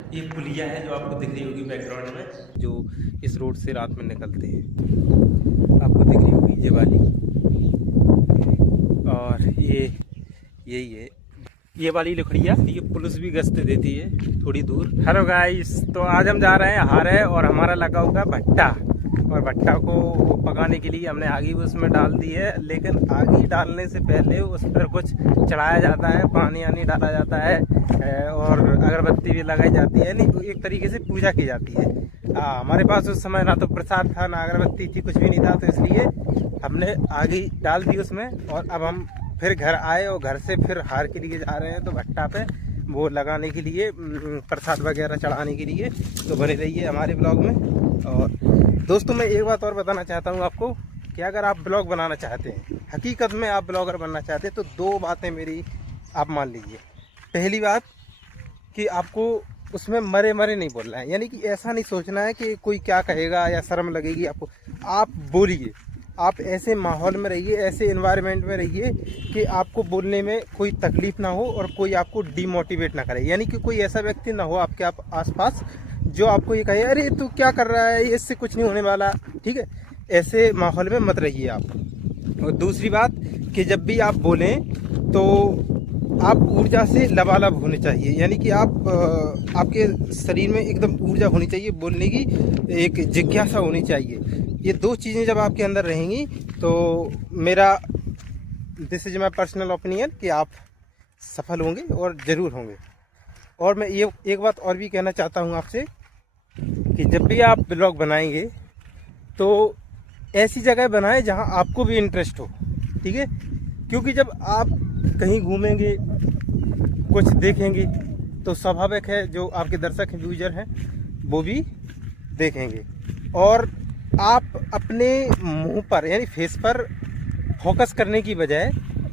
ये पुलिया है जो आपको दिख रही होगी बैकग्राउंड में, जो इस रोड से रात में निकलते हैं, आपको दिख रही होगी ये वाली। और ये यही है, ये वाली लकड़ियाँ, ये पुलिस भी गश्त देती है थोड़ी दूर। हेलो गाइस, तो आज हम जा रहे हैं हारे और हमारा लगा होगा भट्टा, और भट्टा को पकाने के लिए हमने आगी उसमें डाल दी है। लेकिन आगी डालने से पहले उस पर कुछ चढ़ाया जाता है, पानी आनी डाला जाता है और अगरबत्ती भी लगाई जाती है, नहीं एक तरीके से पूजा की जाती है। हमारे पास उस समय ना तो प्रसाद था ना अगरबत्ती थी, कुछ भी नहीं था, तो इसलिए हमने आगी डाल दी उसमें। और अब हम फिर घर आए और घर से फिर हार के लिए जा रहे हैं, तो भट्टा पे वो लगाने के लिए, प्रसाद वगैरह चढ़ाने के लिए। तो बने रहिए हमारे ब्लॉग में। और दोस्तों, मैं एक बात और बताना चाहता हूँ आपको कि अगर आप ब्लॉग बनाना चाहते हैं, हकीकत में आप ब्लॉगर बनना चाहते हैं, तो दो बातें मेरी आप मान लीजिए। पहली बात कि आपको उसमें मरे मरे नहीं बोलना है, यानी कि ऐसा नहीं सोचना है कि कोई क्या कहेगा या शर्म लगेगी आपको। आप बोलिए, आप ऐसे माहौल में रहिए, ऐसे एनवायरनमेंट में रहिए कि आपको बोलने में कोई तकलीफ़ ना हो और कोई आपको डीमोटिवेट ना करे। यानी कि कोई ऐसा व्यक्ति ना हो आपके आसपास जो आपको ये कहे अरे तू क्या कर रहा है, इससे कुछ नहीं होने वाला। ठीक है, ऐसे माहौल में मत रहिए आप। और दूसरी बात कि जब भी आप बोलें तो आप ऊर्जा से लबालब होने चाहिए, यानी कि आपके शरीर में एकदम ऊर्जा होनी चाहिए, बोलने की एक जिज्ञासा होनी चाहिए। ये दो चीज़ें जब आपके अंदर रहेंगी तो मेरा this is my personal opinion कि आप सफल होंगे और ज़रूर होंगे। और मैं ये एक बात और भी कहना चाहता हूँ आपसे कि जब भी आप ब्लॉग बनाएंगे तो ऐसी जगह बनाएं जहाँ आपको भी इंटरेस्ट हो। ठीक है, क्योंकि जब आप कहीं घूमेंगे, कुछ देखेंगे, तो स्वाभाविक है जो आपके दर्शक हैं, व्यूजर हैं, वो भी देखेंगे। और आप अपने मुंह पर यानी फेस पर फोकस करने की बजाय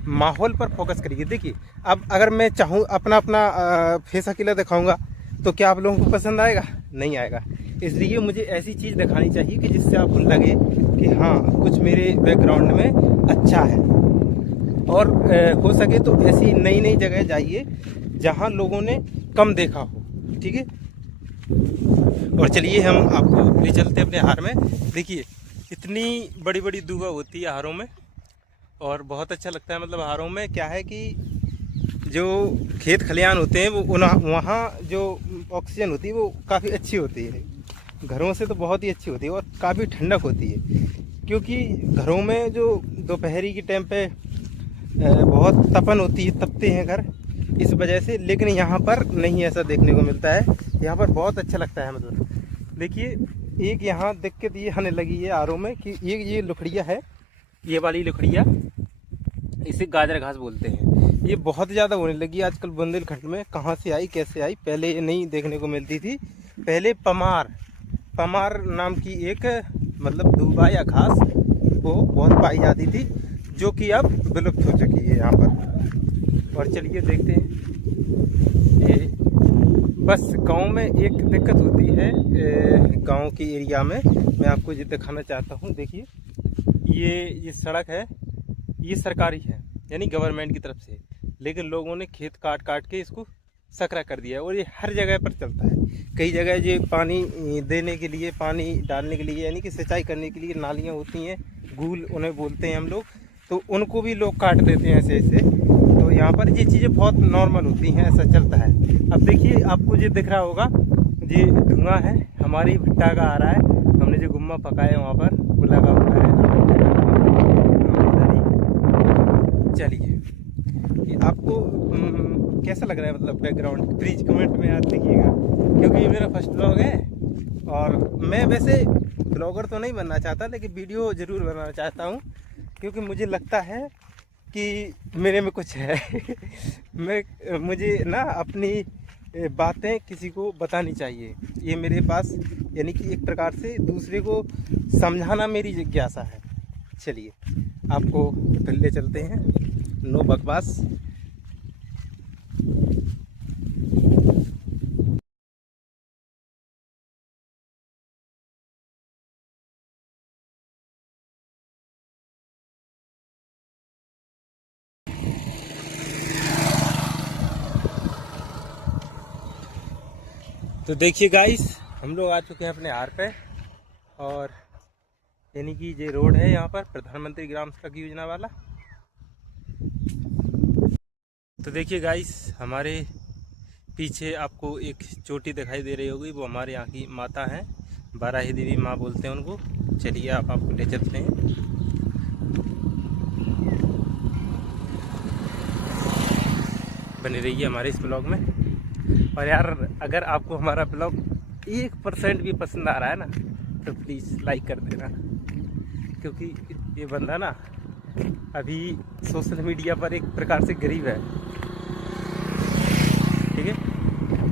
माहौल पर फोकस करिए। देखिए, अब अगर मैं चाहूँ अपना फेस अकेला दिखाऊंगा तो क्या आप लोगों को पसंद आएगा? नहीं आएगा। इसलिए मुझे ऐसी चीज़ दिखानी चाहिए कि जिससे आपको लगे कि हाँ कुछ मेरे बैकग्राउंड में अच्छा है। और हो सके तो ऐसी नई नई जगह जाइए जहाँ लोगों ने कम देखा हो। ठीक है, और चलिए हम आपको ले चलते हैं अपने हार में। देखिए, इतनी बड़ी बड़ी दूबा होती है हारों में और बहुत अच्छा लगता है। मतलब हारों में क्या है कि जो खेत खलियान होते हैं वो वहाँ जो ऑक्सीजन होती है वो काफ़ी अच्छी होती है, घरों से तो बहुत ही अच्छी होती है और काफ़ी ठंडक होती है। क्योंकि घरों में जो दोपहरी के टाइम पे बहुत तपन होती है, तपते हैं घर, इस वजह से। लेकिन यहाँ पर नहीं ऐसा देखने को मिलता है, यहाँ पर बहुत अच्छा लगता है। मतलब देखिए, एक यहाँ दिक्कत ये आने लगी है आरों में कि ये लकड़िया है, ये वाली लकड़िया, इसे गाजर घास बोलते हैं। ये बहुत ज़्यादा होने लगी आजकल बुंदेलखंड में। कहाँ से आई, कैसे आई, पहले ये नहीं देखने को मिलती थी। पहले पमार नाम की एक मतलब दूबा या घास वो बहुत पाई जाती थी, जो कि अब विलुप्त हो चुकी है यहाँ पर। और चलिए देखते हैं। ये बस गांव में एक दिक्कत होती है, गांव के एरिया में मैं आपको ये दिखाना चाहता हूँ। देखिए, ये सड़क है, ये सरकारी है यानी गवर्नमेंट की तरफ से, लेकिन लोगों ने खेत काट काट के इसको सकरा कर दिया है। और ये हर जगह पर चलता है। कई जगह ये पानी देने के लिए, पानी डालने के लिए, यानी कि सिंचाई करने के लिए नालियाँ होती हैं, गूल उन्हें बोलते हैं हम लोग, तो उनको भी लोग काट देते हैं ऐसे ऐसे। तो यहाँ पर ये चीज़ें बहुत नॉर्मल होती हैं, ऐसा चलता है। अब देखिए, आपको ये दिख रहा होगा, ये धुआं है हमारी भट्टा का आ रहा है। हमने जो गुम्मा पकाया वहाँ पर वो लगा हुआ है। चलिए, ये आपको कैसा लग रहा है, मतलब बैकग्राउंड, प्लीज कमेंट में याद लिखिएगा, क्योंकि ये मेरा फर्स्ट ब्लॉग है। और मैं वैसे ब्लॉगर तो नहीं बनना चाहता, लेकिन वीडियो ज़रूर बनाना चाहता हूँ, क्योंकि मुझे लगता है कि मेरे में कुछ है। मुझे ना अपनी बातें किसी को बतानी चाहिए, ये मेरे पास, यानी कि एक प्रकार से दूसरे को समझाना मेरी जिज्ञासा है। चलिए आपको फिर ले चलते हैं, नो बकवास। तो देखिए गाइस, हम लोग आ चुके हैं अपने हार पे, और यानी कि ये रोड है यहाँ पर प्रधानमंत्री ग्राम सड़क योजना वाला। तो देखिए गाइस, हमारे पीछे आपको एक चोटी दिखाई दे रही होगी, वो हमारे यहाँ की माता हैं, बाराही देवी माँ बोलते हैं उनको। चलिए आपको ले चलते हैं। बने रहिए हमारे इस ब्लॉग में। और यार, अगर आपको हमारा ब्लॉग 1% भी पसंद आ रहा है ना, तो प्लीज़ लाइक कर देना, क्योंकि ये बंदा ना अभी सोशल मीडिया पर एक प्रकार से गरीब है, ठीक है।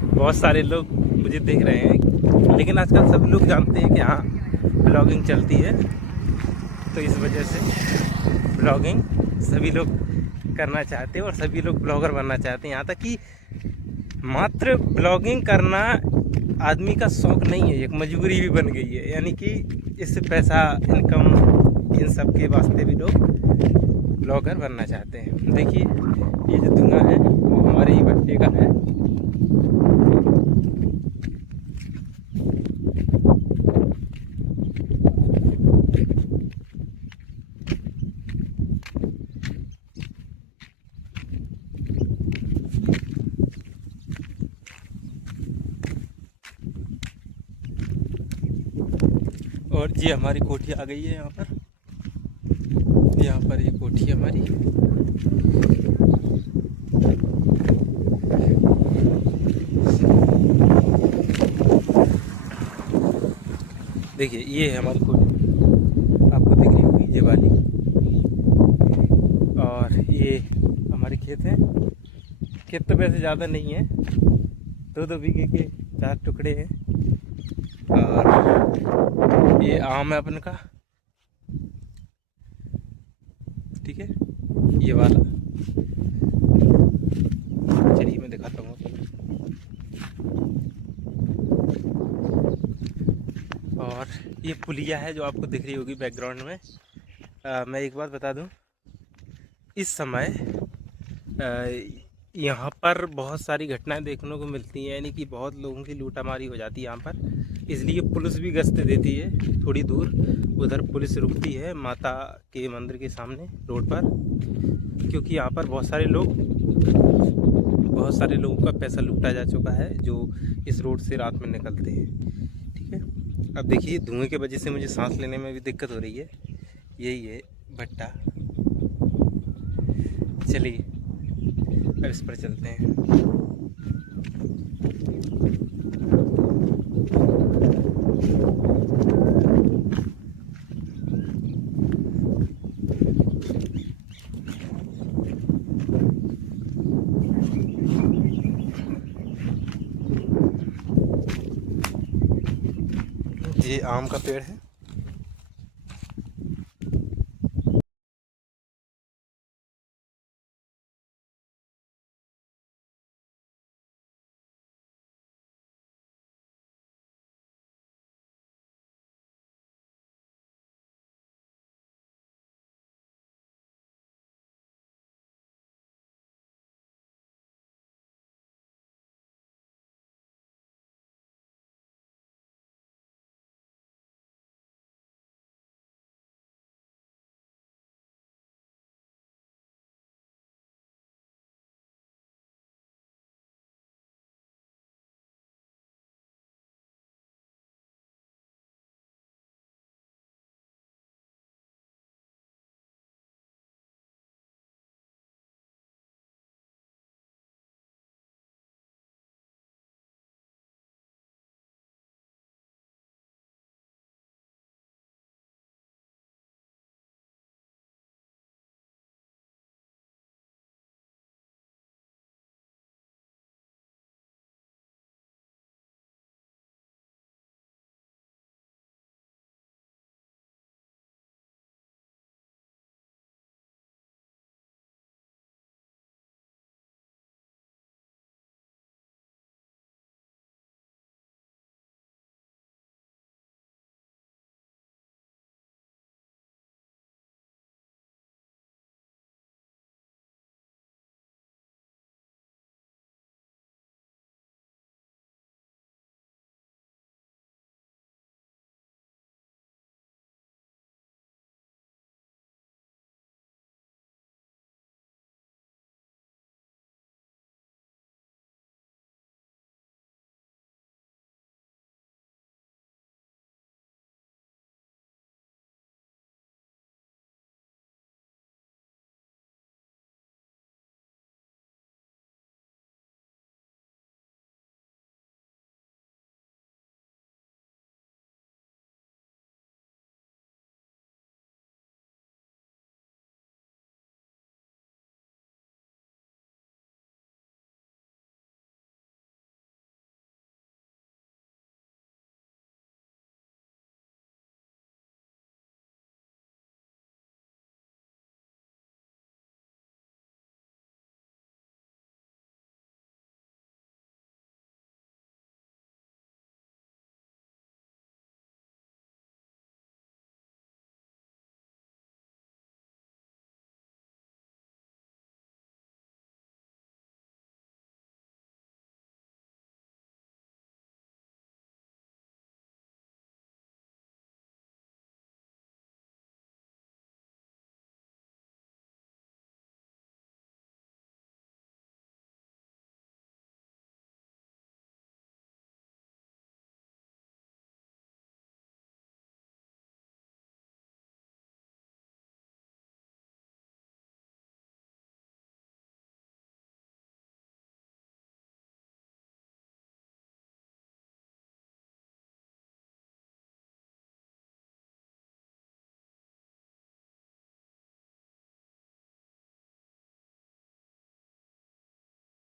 बहुत सारे लोग मुझे देख रहे हैं, लेकिन आजकल सब लोग जानते हैं कि हाँ ब्लॉगिंग चलती है, तो इस वजह से ब्लॉगिंग सभी लोग करना चाहते हैं और सभी लोग ब्लॉगर बनना चाहते हैं। यहाँ तक कि मात्र ब्लॉगिंग करना आदमी का शौक नहीं है, एक मजबूरी भी बन गई है, यानी कि इससे पैसा इनकम इन सब के वास्ते भी लोग ब्लॉगर बनना चाहते हैं। देखिए ये जो धुआं है वो हमारे ही भट्टे का है। और ये हमारी कोठी आ गई है यहाँ पर ये कोठी हमारी। देखिए ये है हमारी कोठी, आपको दिख रही होगी ये वाली। और ये हमारे खेत हैं। खेत तो वैसे ज़्यादा नहीं है, 2-2 बीघे के 4 टुकड़े हैं। और ये आम है अपन का, ठीक है, ये वाला। चलिए मैं दिखाता हूँ। और ये पुलिया है जो आपको दिख रही होगी बैकग्राउंड में। मैं एक बात बता दूं, इस समय यहाँ पर बहुत सारी घटनाएं देखने को मिलती हैं, यानी कि बहुत लोगों की लूटामारी हो जाती है यहाँ पर। इसलिए पुलिस भी गश्त देती है, थोड़ी दूर उधर पुलिस रुकती है माता के मंदिर के सामने रोड पर, क्योंकि यहाँ पर बहुत सारे लोगों का पैसा लूटा जा चुका है जो इस रोड से रात में निकलते हैं, ठीक है। अब देखिए धुएं की वजह से मुझे सांस लेने में भी दिक्कत हो रही है। यही है भट्टा। चलिए अब इस पर चलते हैं। ये आम का पेड़ है।